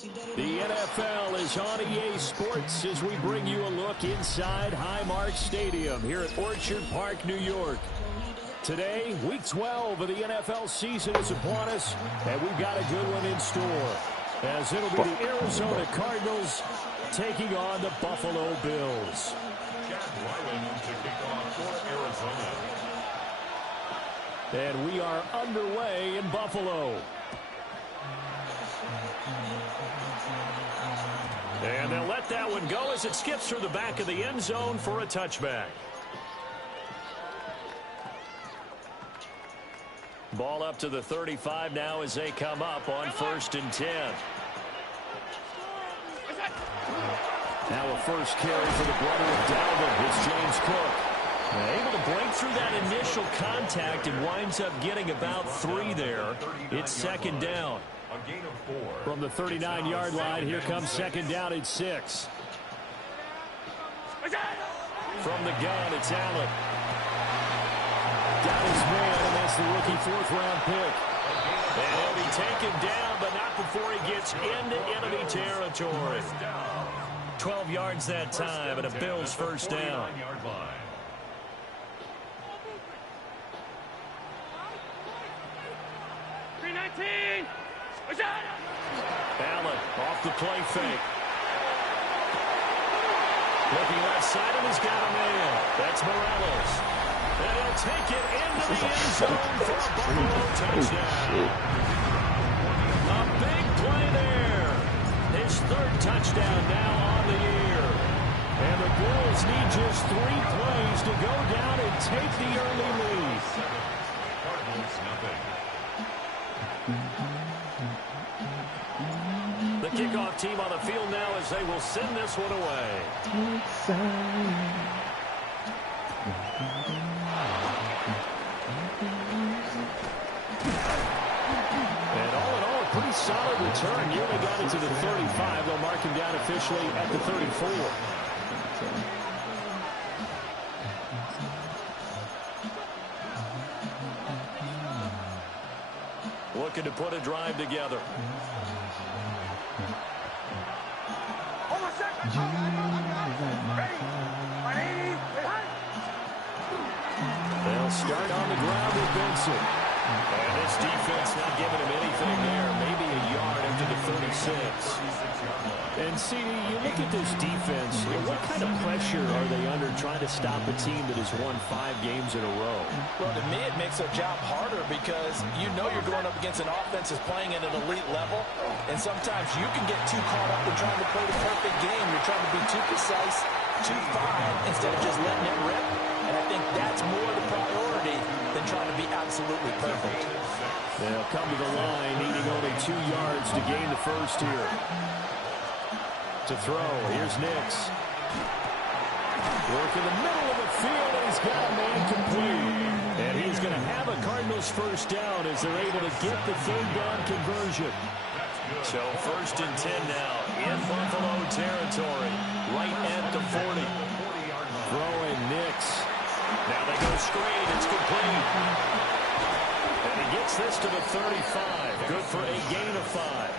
The NFL is on EA Sports as we bring you a look inside Highmark Stadium here at Orchard Park, New York. Today, Week 12 of the NFL season is upon us, and we've got a good one in store, as it'll be the Arizona Cardinals taking on the Buffalo Bills. And we are underway in Buffalo. And they'll let that one go as it skips through the back of the end zone for a touchback. Ball up to the 35 now as they come up on 1st and 10. Now a first carry for the brother of Dalvin. It's James Cook. Able to break through that initial contact and winds up getting about 3 there. It's 2nd down. From the 39-yard line, here comes 2nd down at 6. From the gun, it's Allen. Got his man, and that's the rookie 4th-round pick. And he'll be taken down, but not before he gets into enemy territory. 12 yards that time, and a Bills first down. Allen off the play fake. Looking left side, and he's got a man. That's Morales. And he'll take it into the end zone for a Buffalo touchdown. A big play there. His 3rd touchdown now on the year. And the Bills need just 3 plays to go down and take the early lead. The kickoff team on the field now as they will send this one away. And all in all, a pretty solid return. Nearly got it to the 35. They'll mark him down officially at the 34. Looking to put a drive together. They'll start on the ground with Benson. And this defense not giving him anything there. Maybe a yard into the 36. And, CD, you look at this defense, what kind of pressure are they under trying to stop a team that has won 5 games in a row? Well, to me, it makes their job harder because you know you're going up against an offense that's playing at an elite level, and sometimes you can get too caught up in trying to play the perfect game. You're trying to be too precise, too fine, instead of just letting it rip. And I think that's more the priority than trying to be absolutely perfect. They'll come to the line, needing only 2 yards to gain the first here. To throw, here's Nix. Work in the middle of the field, and he's got a man complete. And he's going to have a Cardinals first down as they're able to get the 3rd down conversion. So 1st and 10 now in Buffalo territory, right at the 40. Throwing Nix. Now they go screen, it's complete. And he gets this to the 35. Good for a gain of 5.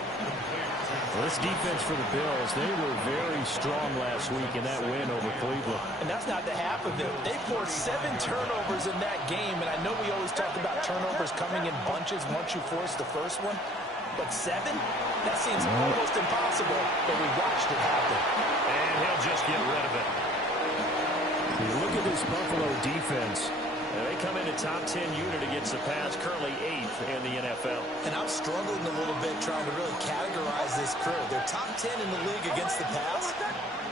Well, this defense for the Bills, they were very strong last week in that win over Cleveland. And that's not the half of it. They forced 7 turnovers in that game, and I know we always talk about turnovers coming in bunches once you force the first one, but 7? That seems almost impossible, but we watched it happen. And he'll just get rid of it. You look at this Buffalo defense. They come in a top 10 unit against the pass, currently 8th in the NFL. And I'm struggling a little bit trying to really categorize this crew. They're top 10 in the league against the pass,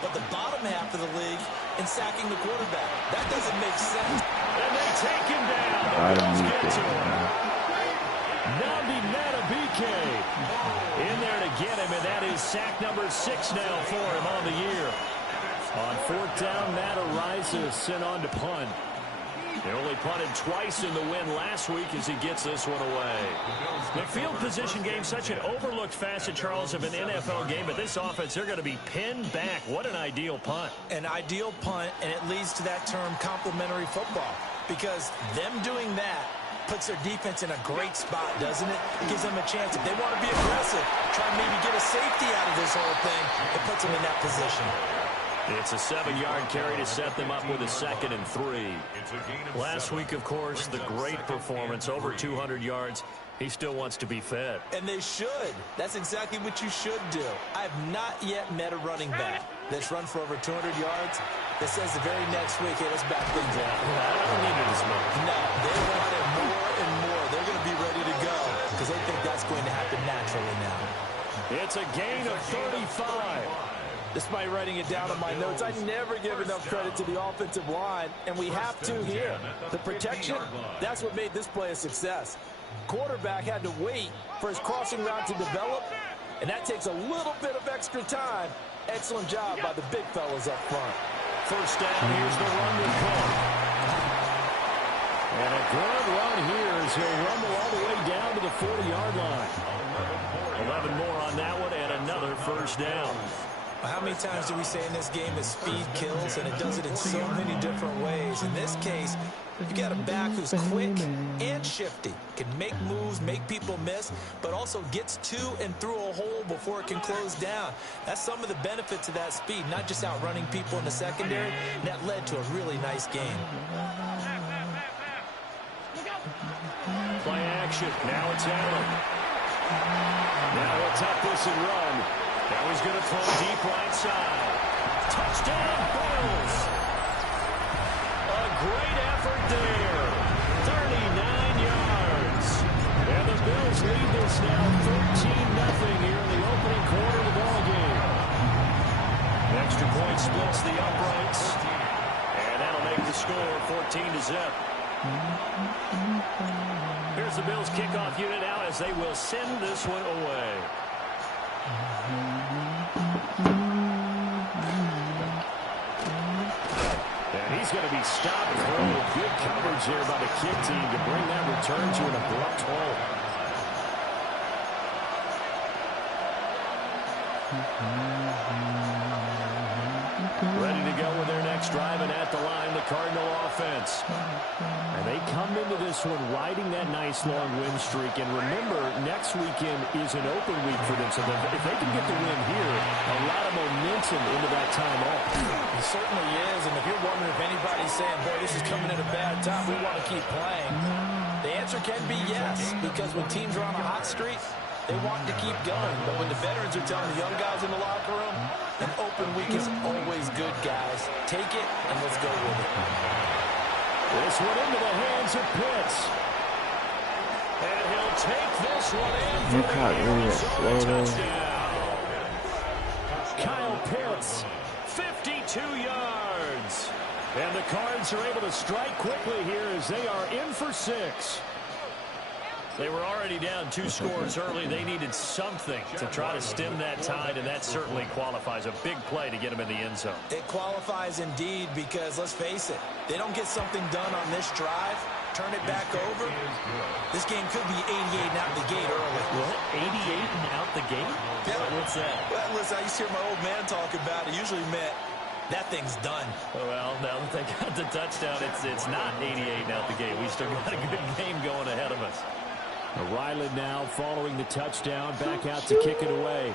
but the bottom half of the league in sacking the quarterback. That doesn't make sense. And they take him down. The Bills get to him. Nnamdi Madubuike in there to get him, and that is sack number 6 now for him on the year. On 4th down, Matt Araiza sent on to punt. They only punted twice in the win last week as he gets this one away. The field position game, such an overlooked facet, Charles, of an NFL game, but this offense, they're going to be pinned back. What an ideal punt. An ideal punt, and it leads to that term complementary football, because them doing that puts their defense in a great spot, doesn't it? Gives them a chance. If they want to be aggressive, try and maybe get a safety out of this whole thing, it puts them in that position. It's a 7-yard carry to set them up with a 2nd and 3. Last week, of course, the great performance, over 200 yards. He still wants to be fed. And they should. That's exactly what you should do. I have not yet met a running back that's run for over 200 yards that says the very next week, hey, let's back things up. I don't need it as much. No, they want it more and more. They're going to be ready to go because they think that's going to happen naturally now. It's a gain of 35. Despite writing it down on my notes, I never give enough credit to the offensive line, and we have to here. The protection, that's what made this play a success. Quarterback had to wait for his crossing route to develop, and that takes a little bit of extra time. Excellent job by the big fellas up front. First down, here's the run with Cook. And a good run here as he'll rumble all the way down to the 40-yard line. 11 more on that one, and another first down. How many times do we say in this game that speed kills, and it does it in so many different ways? In this case, you got a back who's quick and shifty, can make moves, make people miss, but also gets to and through a hole before it can close down. That's some of the benefits of that speed, not just outrunning people in the secondary. And that led to a really nice game. Play action. Now it's Allen. Now he'll tuck this and run. Now he's going to throw deep right side. Touchdown, Bills. A great effort there. 39 yards. And the Bills lead this now 13-0 here in the opening quarter of the ballgame. Extra point splits the uprights. And that'll make the score 14-0. Here's the Bills kickoff unit now as they will send this one away. And he's going to be stopped through. Good coverage here by the kick team to bring that return to an abrupt halt. Ready to go with their next drive, and at the line, the Cardinal offense. And they come into this one riding that nice long win streak. And remember, next weekend is an open week for them. So if they can get the win here, a lot of momentum into that time off. It certainly is. And if you're wondering if anybody's saying, boy, this is coming at a bad time, we want to keep playing, the answer can be yes. Because when teams are on a hot streak, they want to keep going. But when the veterans are telling the young guys in the locker room, an open week is always good, guys. Take it, and let's go with it. This one into the hands of Pitts. And he'll take this one in for the touchdown. Kyle Pitts, 52 yards. And the Cards are able to strike quickly here as they are in for 6. They were already down 2 scores early. They needed something to try to stem that tide, and that certainly qualifies. A big play to get them in the end zone. It qualifies indeed because, let's face it, they don't get something done on this drive, turn it back over, this game could be 88 and out the gate early. What? 88 and out the gate? Yeah. What's that? Well, listen, I used to hear my old man talk about it. Usually meant that thing's done. Well, now that they got the touchdown, it's not 88 and out the gate. We still got a good game going ahead of us. Ryland now following the touchdown, back out to kick it away.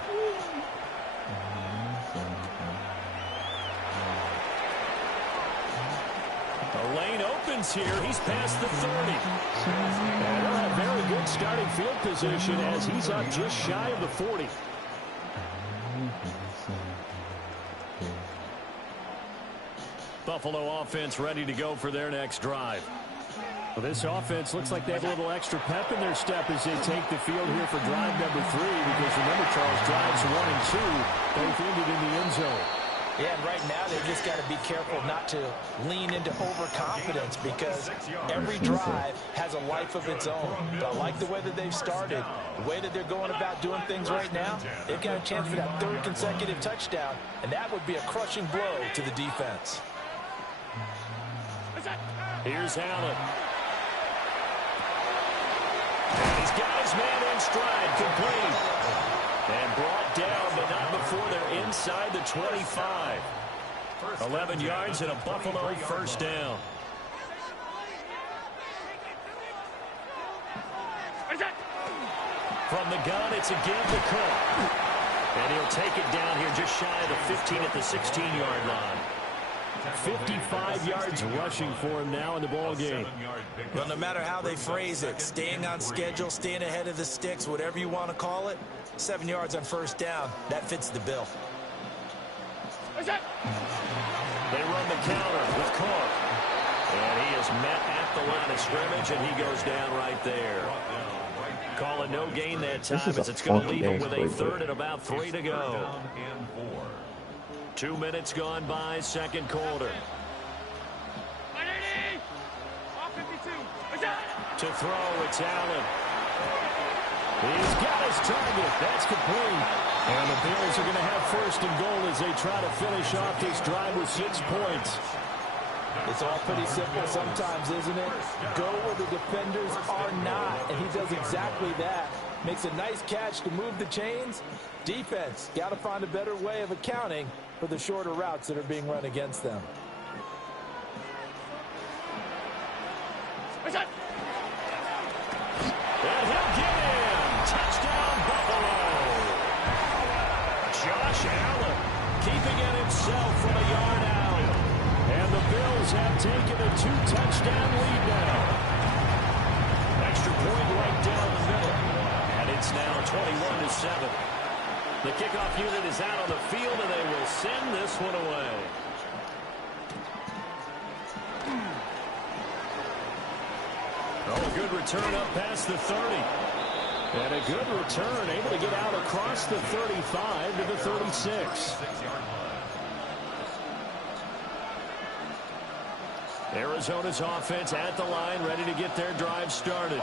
The lane opens here. He's past the 30. And they'll have very good starting field position as he's up just shy of the 40. Buffalo offense ready to go for their next drive. Well, this offense looks like they have a little extra pep in their step as they take the field here for drive number 3, because remember, Charles, drives 1 and 2 both ended in the end zone. Yeah, and right now they've just got to be careful not to lean into overconfidence because every drive has a life of its own. But I like the way that they've started, the way that they're going about doing things right now. They've got a chance for that 3rd consecutive touchdown, and that would be a crushing blow to the defense. Here's Allen. And he's got his man in stride, complete. And brought down, but not before they're inside the 25. 11 yards and a Buffalo first down. From the gun, it's again to Cook. And he'll take it down here just shy of the 15 at the 16-yard line. 55 yards rushing for him now in the ball game. Well, no matter how they phrase it, staying on schedule, staying ahead of the sticks, whatever you want to call it, 7 yards on first down, that fits the bill. They run the counter with Cook. And he is met at the line of scrimmage, and he goes down right there. Calling no gain that time as it's going to leave him with a third and about 3 to go. 2 minutes gone by, second quarter. To throw, it's Allen. He's got his target. That's complete. And the Bills are going to have first and goal as they try to finish off this drive with 6 points. It's all pretty simple sometimes, isn't it? Go where the defenders are not, and he does exactly that. Makes a nice catch to move the chains. Defense, got to find a better way of accounting for the shorter routes that are being run against them. And he'll get in. Touchdown, Buffalo. Josh Allen keeping it himself from a yard out. And the Bills have taken a 2-touchdown lead now. Extra point right down the middle. And it's now 21-7. The kickoff unit is out on the field, and they will send this one away. Oh, a good return up past the 30. And a good return, able to get out across the 35 to the 36. Arizona's offense at the line, ready to get their drive started.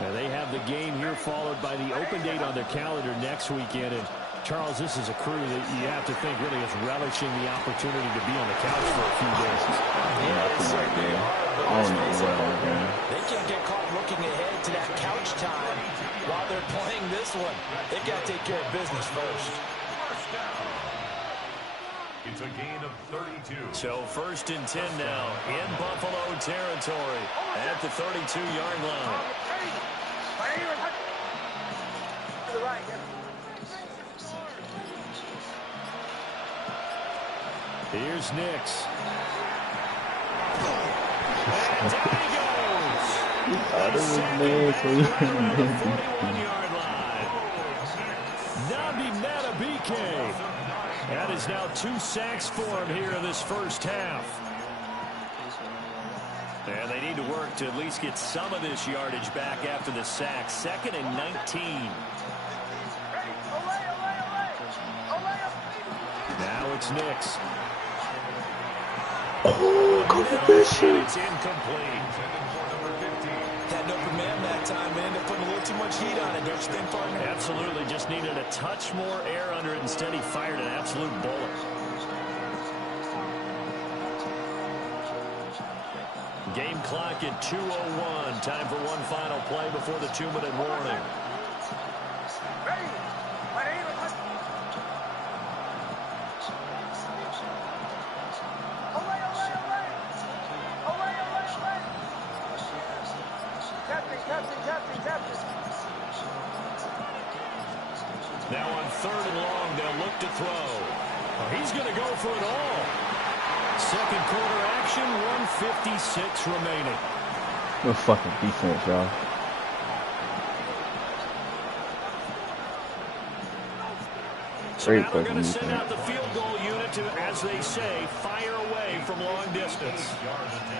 And they have the game here followed by the open date on their calendar next weekend. And Charles, this is a crew that you have to think really is relishing the opportunity to be on the couch for a few days. Yeah, it's certainly hard. They can't get caught looking ahead to that couch time while they're playing this one. They've got to take care of business first. It's a gain of 32. So first and 10 now in Buffalo territory at the 32-yard line. Here's Nix. And down he goes. At the 41-yard line. Nabi Matabike. That is now 2 sacks for him here in this first half. And they need to work to at least get some of this yardage back after the sack. 2nd and 19. Now it's Nix. Oh, competition. It's incomplete. Had no command that time and ended up putting a little too much heat on it, don't you think, partner? Absolutely. Just needed a touch more air under it. Instead, he fired an absolute bullet. Game clock at 2:01. Time for one final play before the 2-minute warning. Now on 3rd and long, they'll look to throw. Well, he's going to go for it all. Second quarter action, 1:56 remaining. No fucking defense, y'all. So now they're going to send out the field goal unit to, as they say, fire away from long distance.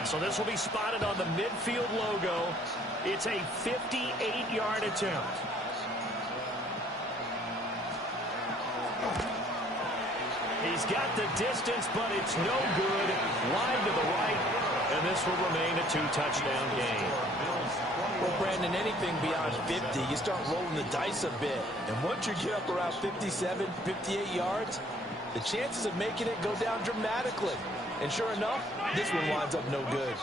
So this will be spotted on the midfield logo. It's a 58-yard attempt. He's got the distance, but it's no good. Wide to the right, and this will remain a 2-touchdown game. Well, Brandon, anything beyond 50, you start rolling the dice a bit. And once you get up around 57, 58 yards, the chances of making it go down dramatically. And sure enough, this one winds up no good.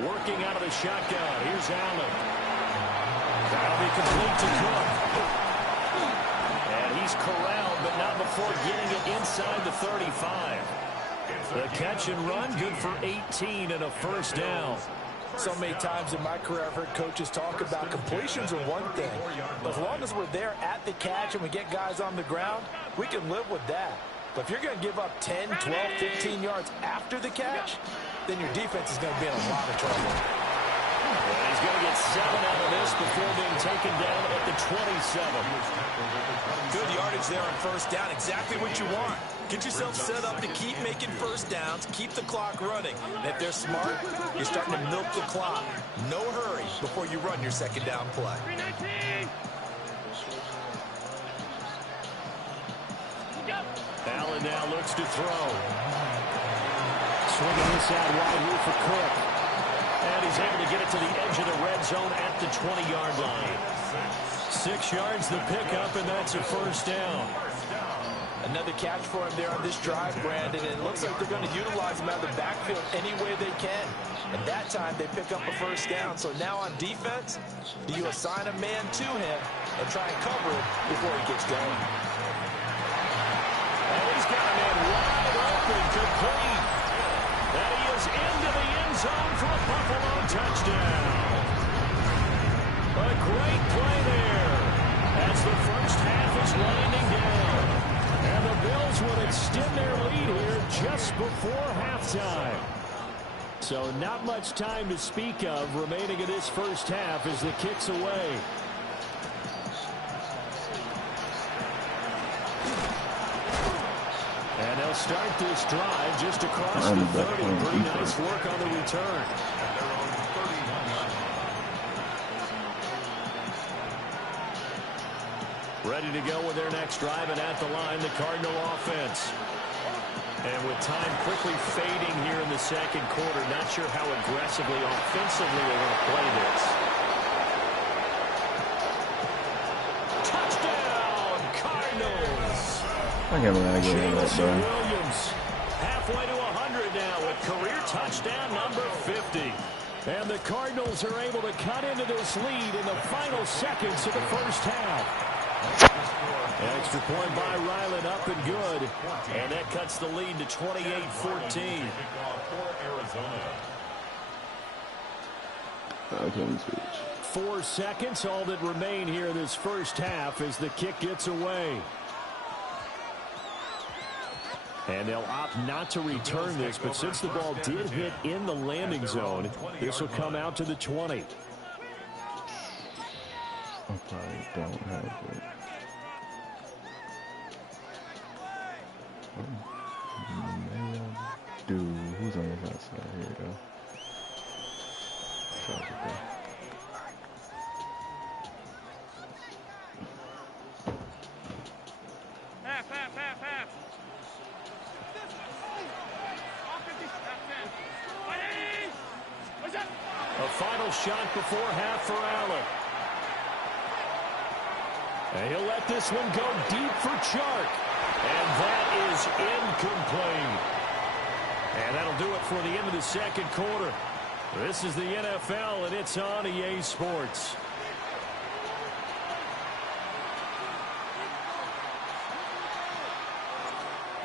Working out of the shotgun. Here's Allen. That'll be complete to Cook. And he's corralled, but not before getting it inside the 35. The catch and run, good for 18 and a first down. So many times in my career, I've heard coaches talk about completions are one thing. But as long as we're there at the catch and we get guys on the ground, we can live with that. But if you're going to give up 10, 12, 15 yards after the catch, then your defense is going to be in a lot of trouble. And he's going to get 7 out of this before being taken down at the 27. Good yardage there on first down. Exactly what you want. Get yourself set up to keep making first downs, keep the clock running. And if they're smart, you're starting to milk the clock. No hurry before you run your second down play. Allen now looks to throw. Swinging this out wide here for Cook. And he's able to get it to the edge of the red zone at the 20-yard line. 6 yards the pickup, and that's a first down. Another catch for him there on this drive, Brandon. And it looks like they're going to utilize him out of the backfield any way they can. And that time they pick up a first down. So now on defense, do you assign a man to him and try and cover it before he gets going? And he's got a man wide open, complete. And he is into the end zone for a Buffalo touchdown. A great play there as the first half is winding down. And the Bills will extend their lead here just before halftime. So not much time to speak of remaining in this first half as the kick's away. And they'll start this drive just across the 30. Pretty nice work on the return. Ready to go with their next drive, and at the line, the Cardinal offense. And with time quickly fading here in the second quarter, not sure how aggressively, offensively they're going to play this. Touchdown, Cardinals! I can't believe I get that, bro. Williams, halfway to 100 now with career touchdown number 50. And the Cardinals are able to cut into this lead in the final seconds of the first half. Extra point by Ryland, up and good. And that cuts the lead to 28-14. I couldn't switch. 4 seconds, all that remain here in this first half as the kick gets away. And they'll opt not to return this, but since the ball did hit in the landing zone, this will come out to the 20. I probably don't have it. Dude, who's on this outside here, though? Charge it there. A final shot before half for Allen. And he'll let this one go deep for Chark. And that is incomplete. And that'll do it for the end of the second quarter. This is the NFL, and it's on EA Sports.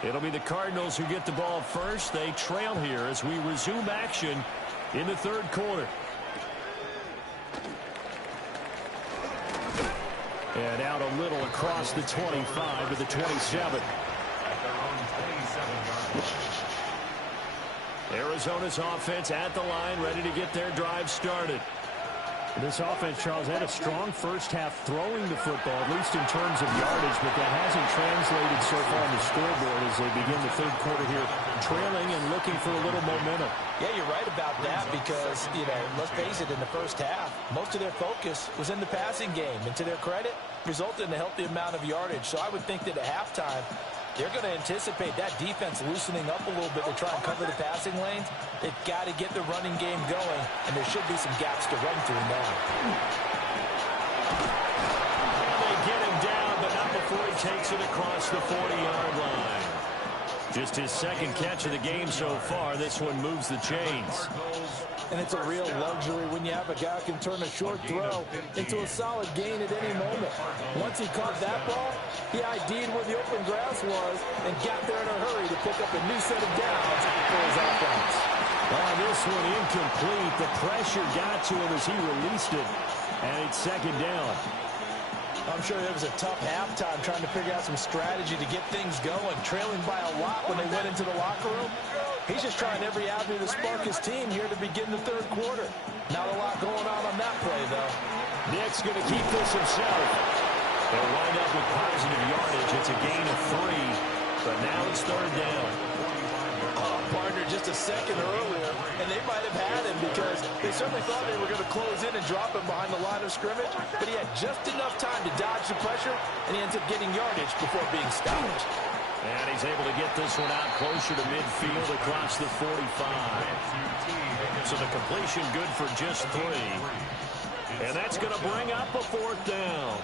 It'll be the Cardinals who get the ball first. They trail here as we resume action in the third quarter. And out a little across the 25 to the 27. Arizona's offense at the line, ready to get their drive started. This offense, Charles, had a strong first half throwing the football, at least in terms of yardage, but that hasn't translated so far on the scoreboard as they begin the third quarter here, trailing and looking for a little momentum. Yeah, you're right about that because, let's face it, in the first half, most of their focus was in the passing game. And to their credit, resulted in a healthy amount of yardage. So I would think that at halftime, they're going to anticipate that defense loosening up a little bit to try and cover the passing lanes. They've got to get the running game going, and there should be some gaps to run through now. And they get him down, but not before he takes it across the 40-yard line. Just his second catch of the game so far. This one moves the chains. And it's a real luxury when you have a guy who can turn a short throw into a solid gain at any moment. Once he caught that ball, he ID'd where the open grass was and got there in a hurry to pick up a new set of downs for his offense. Oh, this one incomplete. The pressure got to him as he released it. And it's second down. I'm sure it was a tough halftime trying to figure out some strategy to get things going. Trailing by a lot when they went into the locker room. He's just trying every avenue to spark his team here to begin the third quarter. Not a lot going on that play, though. Nick's going to keep this himself. They'll wind up with positive yardage. It's a gain of 3, but now it's third down. Oh, partner, just a second earlier, and they might have had him because they certainly thought they were going to close in and drop him behind the line of scrimmage, but he had just enough time to dodge the pressure, and he ends up getting yardage before being stopped. And he's able to get this one out closer to midfield across the 45. So the completion good for just 3. And that's going to bring up a fourth down.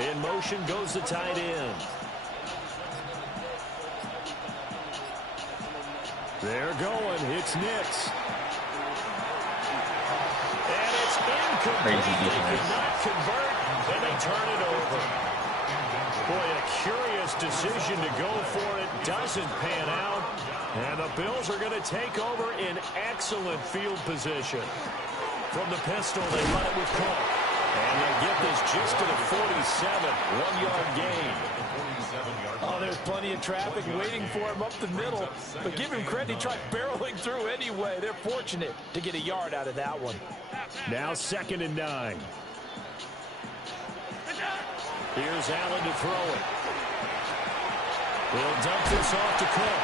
In motion goes the tight end. They're going. It's Nix. And it's incomplete. They could not convert, and they turn it over. Boy, a curious decision to go for it. Doesn't pan out. And the Bills are going to take over in excellent field position. From the pistol, they run it with Cook. And they'll get this just to the 47, 1-yard gain. Oh, there's plenty of traffic waiting for him up the middle. But give him credit, he tried barreling through anyway. They're fortunate to get a yard out of that one. Now 2nd and 9. Here's Allen to throw it. He'll dump this off to Cook.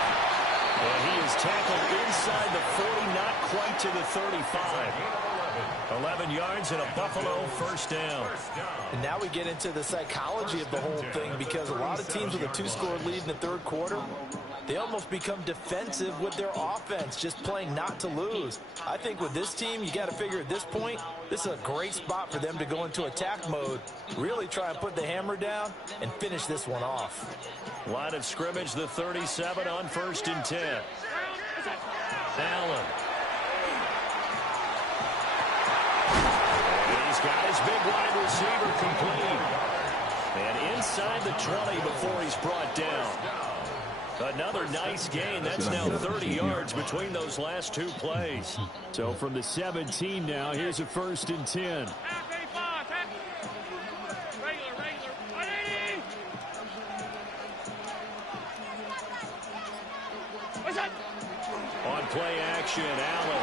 And he is tackled inside the 40, not quite to the 35. 11 yards and a Buffalo first down. And now we get into the psychology of the whole thing, because a lot of teams with a 2-score lead in the third quarter, they almost become defensive with their offense, just playing not to lose. I think with this team, you got to figure at this point, this is a great spot for them to go into attack mode, really try and put the hammer down and finish this one off. Line of scrimmage, the 37 on 1st and 10. Allen. He's got his big wide receiver complete. And inside the 20 before he's brought down. Another nice gain. That's now 30 yards between those last 2 plays. So from the 17 now, here's a 1st and 10. On play action, Allen.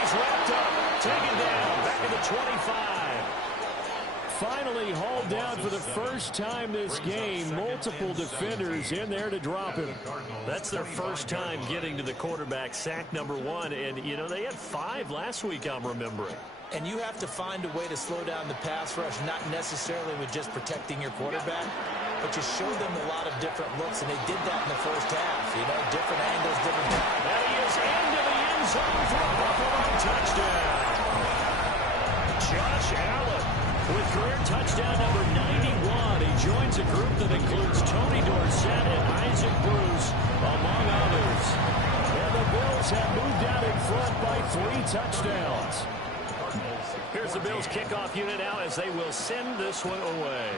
He's wrapped up, taken down, back at the 25. Finally hauled down for the first time this game. Multiple defenders in there to drop him. That's their first time getting to the quarterback, sack number 1. And, you know, they had 5 last week, I'm remembering. And you have to find a way to slow down the pass rush, not necessarily with just protecting your quarterback, but you show them a lot of different looks, and they did that in the first half. You know, different angles, different... And he is into the end zone for a Buffalo touchdown. Josh Allen with career touchdown number 91. He joins a group that includes Tony Dorsett and Isaac Bruce, among others. And the Bills have moved out in front by 3 touchdowns. Here's the Bills kickoff unit now as they will send this one away.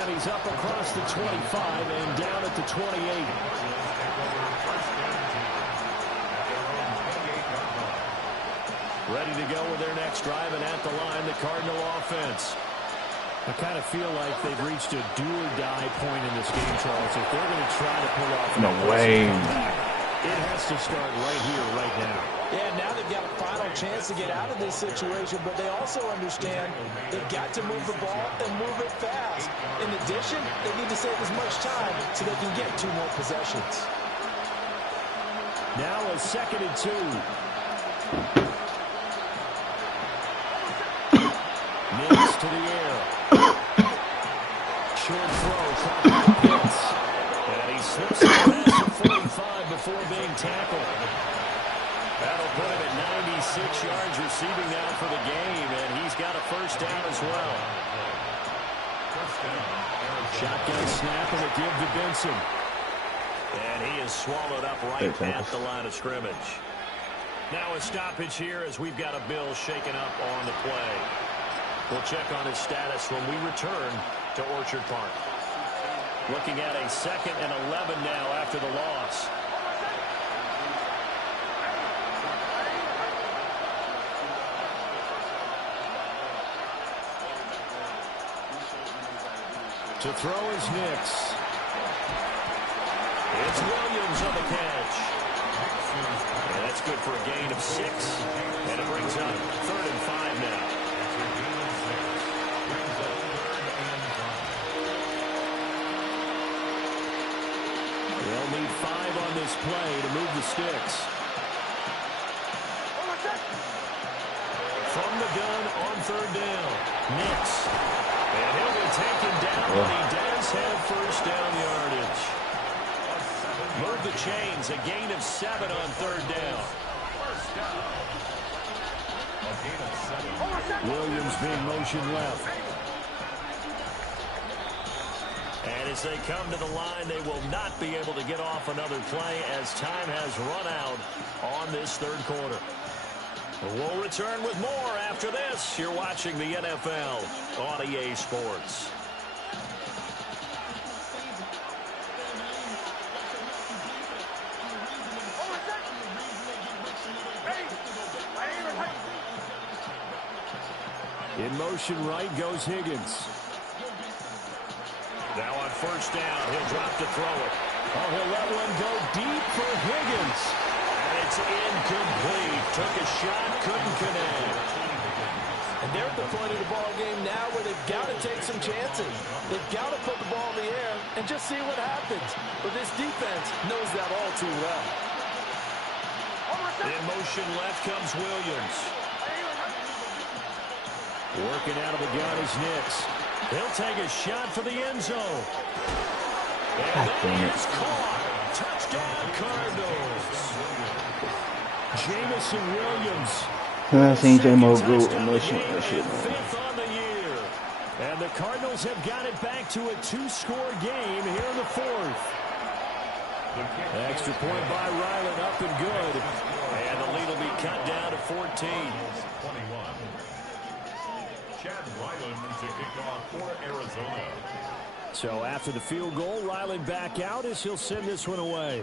And he's up across the 25 and down at the 28. Ready to go with their next drive, and at the line, the Cardinal offense. I kind of feel like they've reached a do-or-die point in this game, Charles. If they're going to try to pull off No way. comeback, it has to start right here, right now. Yeah, now they've got a final chance to get out of this situation, but they also understand they've got to move the ball and move it fast. In addition, they need to save as much time so they can get 2 more possessions. Now a 2nd and 2. Mills to the air. Short throw from Pitts. And he slips it past the 45 before being tackled. That'll put him at 96 yards receiving now for the game, and he's got a first down as well. Shotgun snap and a give to Benson. And he is swallowed up right at the line of scrimmage. Now a stoppage here as we've got a Bill shaken up on the play. We'll check on his status when we return to Orchard Park. Looking at a 2nd and 11 now after the loss. To throw is Nix. It's Williams on the catch. And that's good for a gain of 6. And it brings up 3rd and 5 now. They'll need 5 on this play to move the sticks. From the gun on 3rd down. Nix. And he'll be taken down, but he does have 1st down yardage. Move the chains, a gain of 7 on 3rd down. Williams being motion left. And as they come to the line, they will not be able to get off another play as time has run out on this 3rd quarter. We'll return with more after this. You're watching the NFL on EA Sports. In motion right goes Higgins. Now on 1st down, he'll drop to throw it. Oh, he'll let one go deep for Higgins. And it's incomplete. Took a shot, couldn't connect. And they're at the point of the ball game now where they've got to take some chances. They've got to put the ball in the air and just see what happens. But this defense knows that all too well. In motion left comes Williams. Working out of the gun is Nix. He'll take a shot for the end zone. And that is caught. Touchdown, Cardinals. Jamison Williams. I seen J-Mo go emotional. 5th on the year. And the Cardinals have got it back to a 2-score game here in the 4th. Extra point by Ryland, up and good. And the lead will be cut down to 14. Chad Ryland to kick off for Arizona. So after the field goal, Ryland back out as he'll send this one away.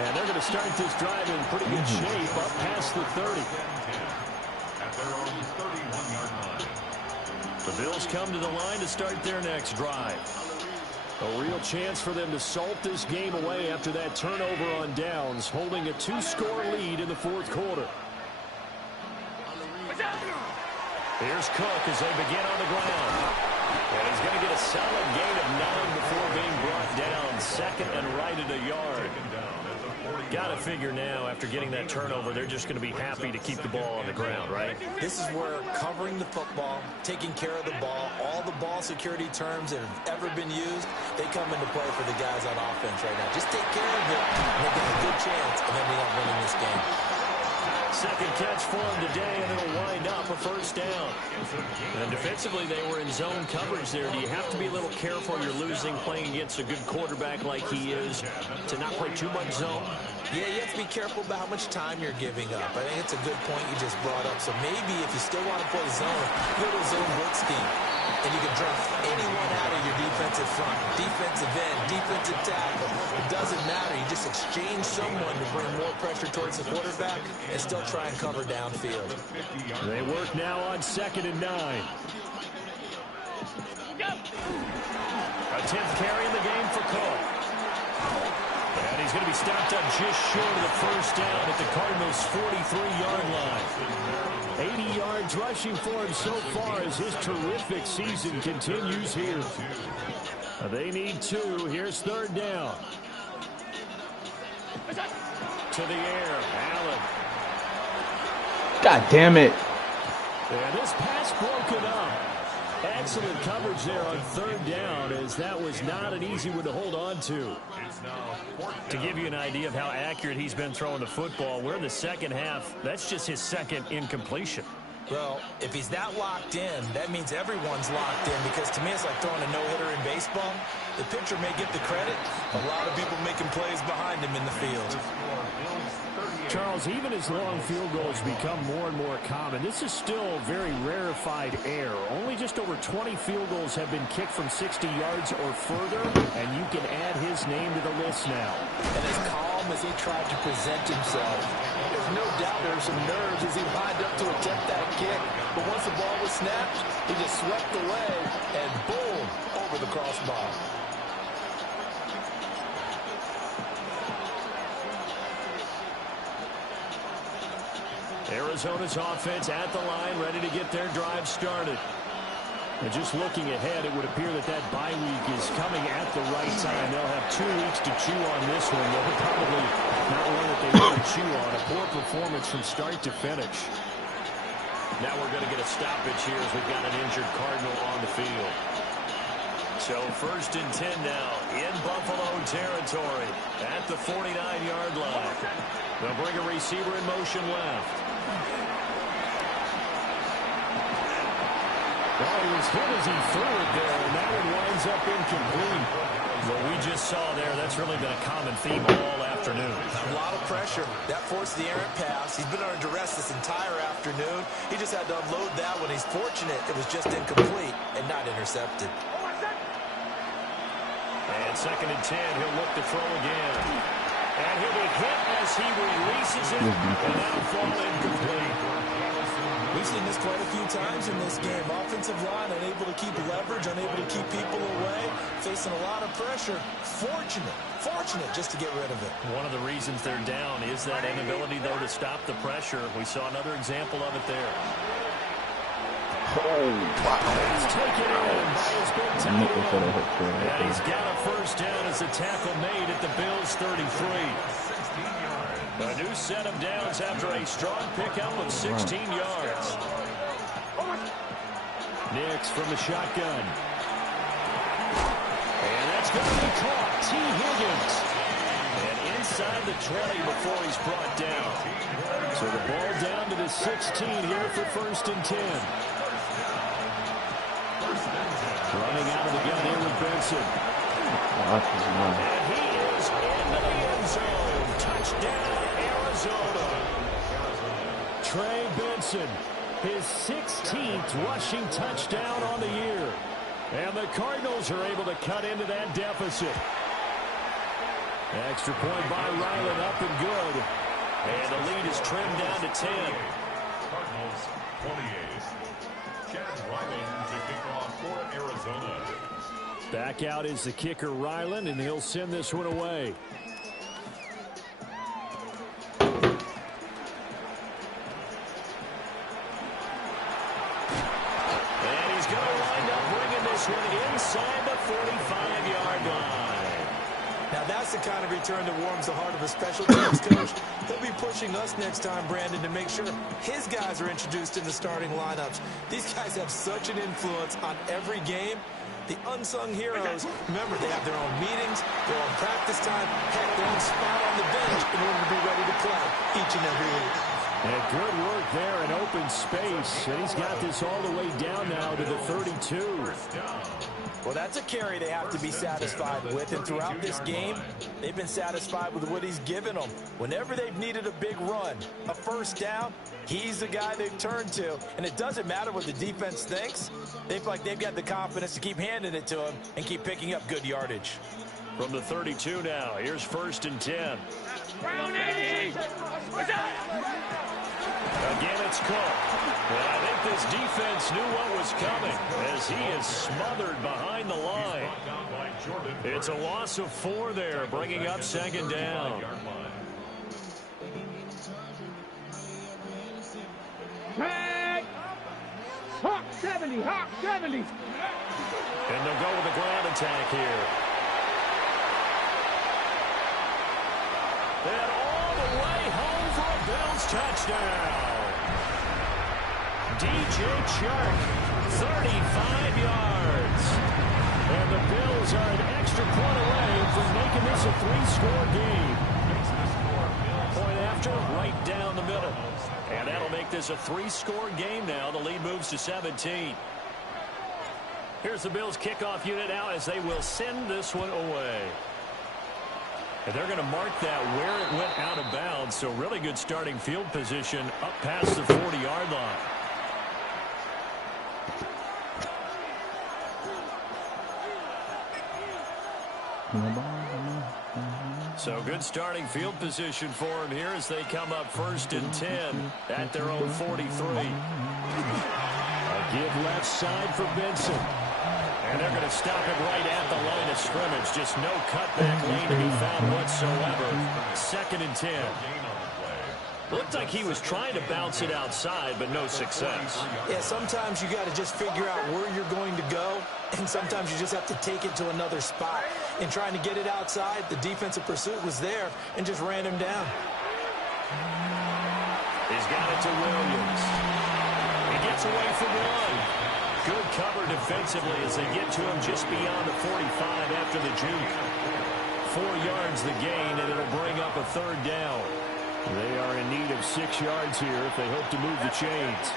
And they're going to start this drive in pretty good shape up past the 30. At their own 31-yard line. The Bills come to the line to start their next drive. A real chance for them to salt this game away after that turnover on downs, holding a 2-score lead in the 4th quarter. Here's Cook as they begin on the ground. And he's going to get a solid gain of 9 before being brought down. 2nd and right at a yard. Got to figure now, after getting that turnover, they're just going to be happy to keep the ball on the ground, right? This is where covering the football, taking care of the ball, all the ball security terms that have ever been used, they come into play for the guys on offense right now. Just take care of it, and they got a good chance of ending up winning this game. 2nd catch for him today, and it'll wind up a 1st down. And defensively, they were in zone coverage there. Do you have to be a little careful? You're losing, playing against a good quarterback like he is, to not play too much zone? Yeah, you have to be careful about how much time you're giving up. I think it's a good point you just brought up. So maybe if you still want to play zone, go to a zone blitz scheme. And you can drop anyone out of your defensive front, defensive end, defensive tackle. It doesn't matter. You just exchange someone to bring more pressure towards the quarterback and still try and cover downfield. They work now on 2nd and 9. A 10th carry in the game for Cook. And he's going to be stopped up just short of the 1st down at the Cardinals' 43-yard line. 80 yards rushing for him so far as his terrific season continues here. They need 2. Here's 3rd down. To the air, Allen. God damn it. And this pass broken up. Excellent coverage there on third down, as that was not an easy one to hold on to. To give you an idea of how accurate he's been throwing the football, we're in the second half. That's just his second incompletion. Well, if he's that locked in, that means everyone's locked in, because to me it's like throwing a no-hitter in baseball. The pitcher may get the credit. A lot of people making plays behind him in the field. Charles, even as long field goals become more and more common, this is still very rarefied air. Only just over 20 field goals have been kicked from 60 yards or further, and you can add his name to the list now. And as calm as he tried to present himself, there's no doubt there were some nerves as he lined up to attempt that kick. But once the ball was snapped, he just swept away and boom, over the crossbar. Arizona's offense at the line, ready to get their drive started. And just looking ahead, it would appear that that bye week is coming at the right time. They'll have 2 weeks to chew on this one. They'll probably not one that they want to chew on. A poor performance from start to finish. Now we're going to get a stoppage here as we've got an injured Cardinal on the field. So 1st and 10 now in Buffalo territory at the 49-yard line. They'll bring a receiver in motion left. Well, he was hit as he threw it there, and that one winds up incomplete. What we just saw there, that's really been a common theme all afternoon. A lot of pressure. That forced the errant pass. He's been under duress this entire afternoon. He just had to unload that one. He's fortunate it was just incomplete and not intercepted. And 2nd and 10, he'll look to throw again. And he'll be hit as he releases it, and that'll fall incomplete. We've seen this quite a few times in this game. Offensive line unable to keep leverage, unable to keep people away, facing a lot of pressure. Fortunate just to get rid of it. One of the reasons they're down is that inability, though, to stop the pressure. We saw another example of it there. Oh, He's taken in by his big tackle. And he's got a 1st down as the tackle made at the Bills' 33. A new set of downs after a strong pickup of 16 yards. Nix from the shotgun. And that's going to be caught. T. Higgins. And inside the 20 before he's brought down. So the ball down to the 16 here for 1st and 10. Running out of the gun here with Benson. And he is into the end zone. Touchdown, Arizona. Trey Benson, his 16th rushing touchdown on the year. And the Cardinals are able to cut into that deficit. Extra point by Ryland, up and good. And the lead is trimmed down to 10. Cardinals 28. Chad Ryland to kick off for Arizona. Back out is the kicker, Ryland, and he'll send this one away. And he's going to wind up bringing this one inside the 45-yard line. Now that's the kind of return that warms the heart of a special teams coach. He'll be pushing us next time, Brandon, to make sure his guys are introduced in the starting lineups. These guys have such an influence on every game. The unsung heroes, remember, they have their own meetings, their own practice time, heck, their own spot on the bench in order to be ready to play each and every week. And good work there in open space. And he's got this all the way down now to the 32. Well, that's a carry they have to be satisfied with. And throughout this game, they've been satisfied with what he's given them. Whenever they've needed a big run, a 1st down, he's the guy they've turned to. And it doesn't matter what the defense thinks. They feel like they've got the confidence to keep handing it to him and keep picking up good yardage. From the 32 now, here's 1st and 10. Again, it's Cook. And I think this defense knew what was coming as he is smothered behind the line. It's a loss of 4 there, bringing up 2nd down. Hawk 70, Hawk 70. And they'll go with the ground attack here. And all the way home for a Bills touchdown. DJ Chark, 35 yards. And the Bills are an extra point away from making this a 3-score game. Point after, right down the middle. And that'll make this a 3-score game now. The lead moves to 17. Here's the Bills kickoff unit now as they will send this one away. And they're going to mark that where it went out of bounds. So really good starting field position up past the 40-yard line. So good starting field position for them here as they come up 1st and 10 at their own 43. A give left side for Benson. And they're going to stop it right at the line of scrimmage. Just no cutback lane to be found whatsoever. 2nd and 10. Looked like he was trying to bounce it outside, but no success. Yeah, sometimes you got to just figure out where you're going to go, and sometimes you just have to take it to another spot. In trying to get it outside, the defensive pursuit was there and just ran him down. He's got it to Williams. He gets away from one. Good cover defensively as they get to him just beyond the 45 after the juke. 4 yards the gain, and it'll bring up a 3rd down. They are in need of 6 yards here if they hope to move the chains.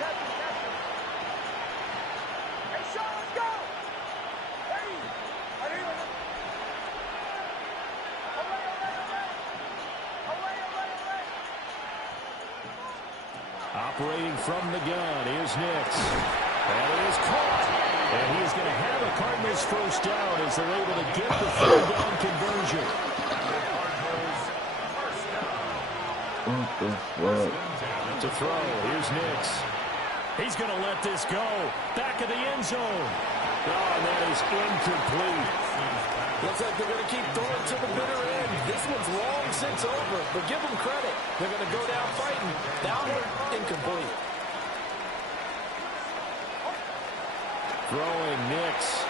Operating from the gun is Nix. And it is caught. And he's going to have a Cardinals 1st down as they're able to get the 3rd down conversion. To throw, here's Nix. He's going to let this go. Back of the end zone. Oh, and that is incomplete. Looks like they're going to keep throwing to the bitter end. This one's long since over, but give them credit. They're going to go down fighting. That one, incomplete. Throwing Nix.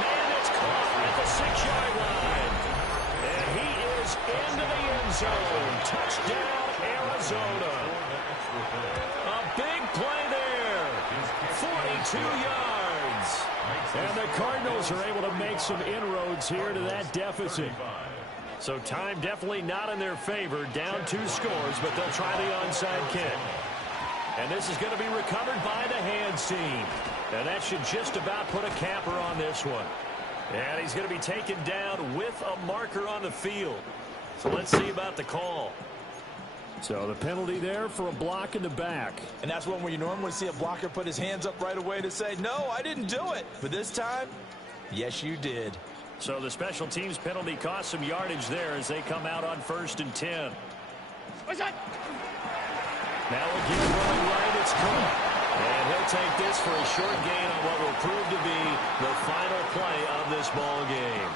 Man, it's caught at the 6-yard line. And he is into the end zone. Touchdown, Arizona. A big play there. 42 yards. And the Cardinals are able to make some inroads here to that deficit. So time definitely not in their favor. Down 2 scores, but they'll try the onside kick. And this is going to be recovered by the hands team. And that should just about put a capper on this one. And he's going to be taken down with a marker on the field. So let's see about the call. So the penalty there for a block in the back. And that's one where you normally see a blocker put his hands up right away to say, no, I didn't do it. But this time, yes, you did. So the special teams penalty cost some yardage there as they come out on 1st and 10. What's that? Now again running right, it's caught. And he'll take this for a short gain on what will prove to be the final play of this ball game.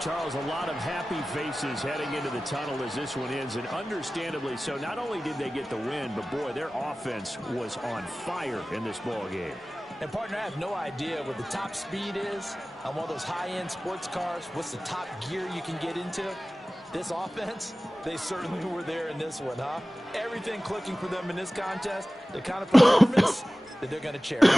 Charles, a lot of happy faces heading into the tunnel as this one ends, and understandably so. Not only did they get the win, but boy, their offense was on fire in this ball game. And partner, I have no idea what the top speed is on one of those high-end sports cars. What's the top gear you can get into? This offense, they certainly were there in this one, huh? Everything clicking for them in this contest, the kind of performance that they're going to cherish.